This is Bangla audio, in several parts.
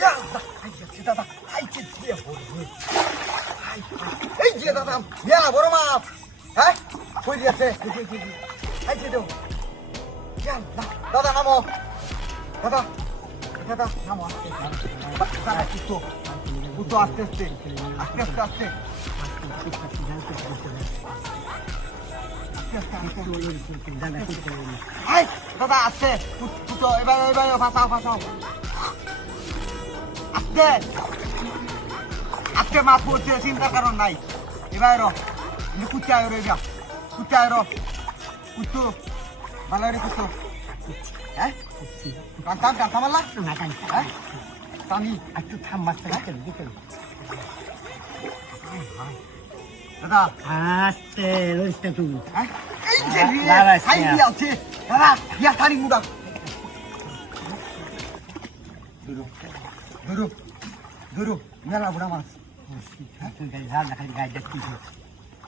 দাদা আইছে দিয়ে বলবে এই যে দাদা ইয়া বড় মাছ হ্যাঁ কই দিয়েছে আইছে তো দাদা নামো দাদা দাদা নামো আস্তে দাদা কুতো আস্তে আস্তে আস্তে আস্তে আস্তে দাদা আস্তে কুতো এবার এবার ফাঁসাও ফাঁসাও আস্তে আজকে মাছ পড়ছে চিন্তার কারণ নাই এবার কুচায় রয়ে কুচায় কুতো ভালো রে কুতো হ্যাঁ কান্তাম কান্তাম আল্লাহ না কান্তা হ্যাঁ আমি একটু থাম মাছটা দিতে দাদা আস্তে রইস্তে তুমি হ্যাঁ এই যে খাই দিয়ে আছে দাদা ইয়া থালি মুদা ধরো ধরো মেলা বুড়া মাছ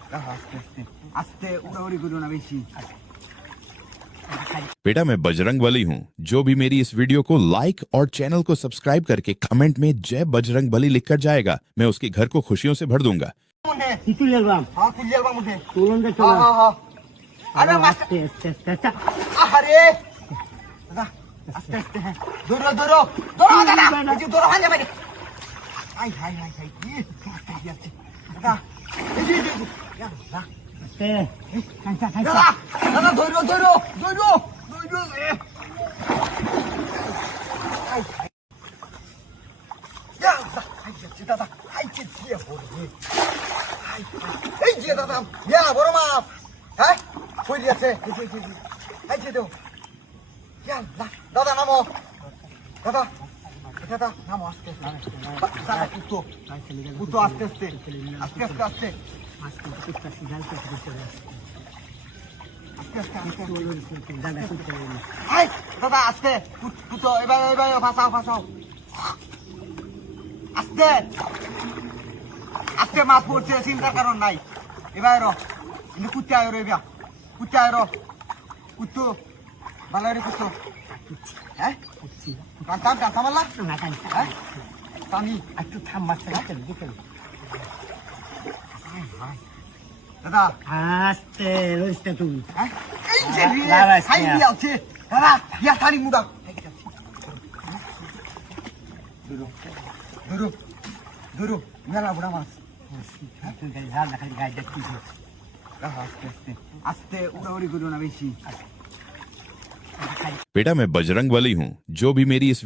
আস্তে আস্তে আস্তে উড়াউড়ি করো না বেশি बेटा मैं बजरंग बली हूँ। जो भी मेरी इस वीडियो को लाइक और चैनल को सब्सक्राइब करके कमेंट में जय बजरंग बली लिखकर जाएगा, मैं उसके घर को खुशियों से भर दूंगा। अरे আস্তে আস্তে হ্যাঁ দৌড়ো দৌড়ো দৌড়ো দাদা এই যে দৌড়ো ভাঙে বাইরে আই হাই হাই হাই কি কাটা যাচ্ছে দাদা এই যে দাদা আস্তে কাঁচা কাঁচা দাদা দাদা দৌড়ো দৌড়ো দৌড়ো দৌড়ো আই দাদা আইছে দিয়ে বলবে এই যে দাদা ইয়া বড় মাছ হ্যাঁ কই দিয়েছে আইছে তো দাদা নামো দাদা দাদা নামো আস্তে দাদা কুতো কুতো আস্তে আস্তে আস্তে আস্তে আস্তে দাদা আস্তে কুতো এবার এবার ফাঁসাও ফাঁসাও আস্তে আস্তে মাছ পড়ছে চিন্তার কারণ নাই এবার কুচায় রইবা কুচায় কুতো ভালো রে কুতো হ্যাঁ কান্তাম কান্তাম আল্লাহ না কাঁচা হ্যাঁ আমি একটু থাম মাছটা দিতে দাদা আস্তে রইস্তে তুমি হ্যাঁ এই যে খাই দিয়ে আছে দাদা ইয়া থালি মুদা ধরো ধরো মেলা বুড়া মাছ আস্তে আস্তে আস্তে উড়াউড়ি করো না বেশি बेटा मैं बजरंग बली हूँ। जो भी मेरी इस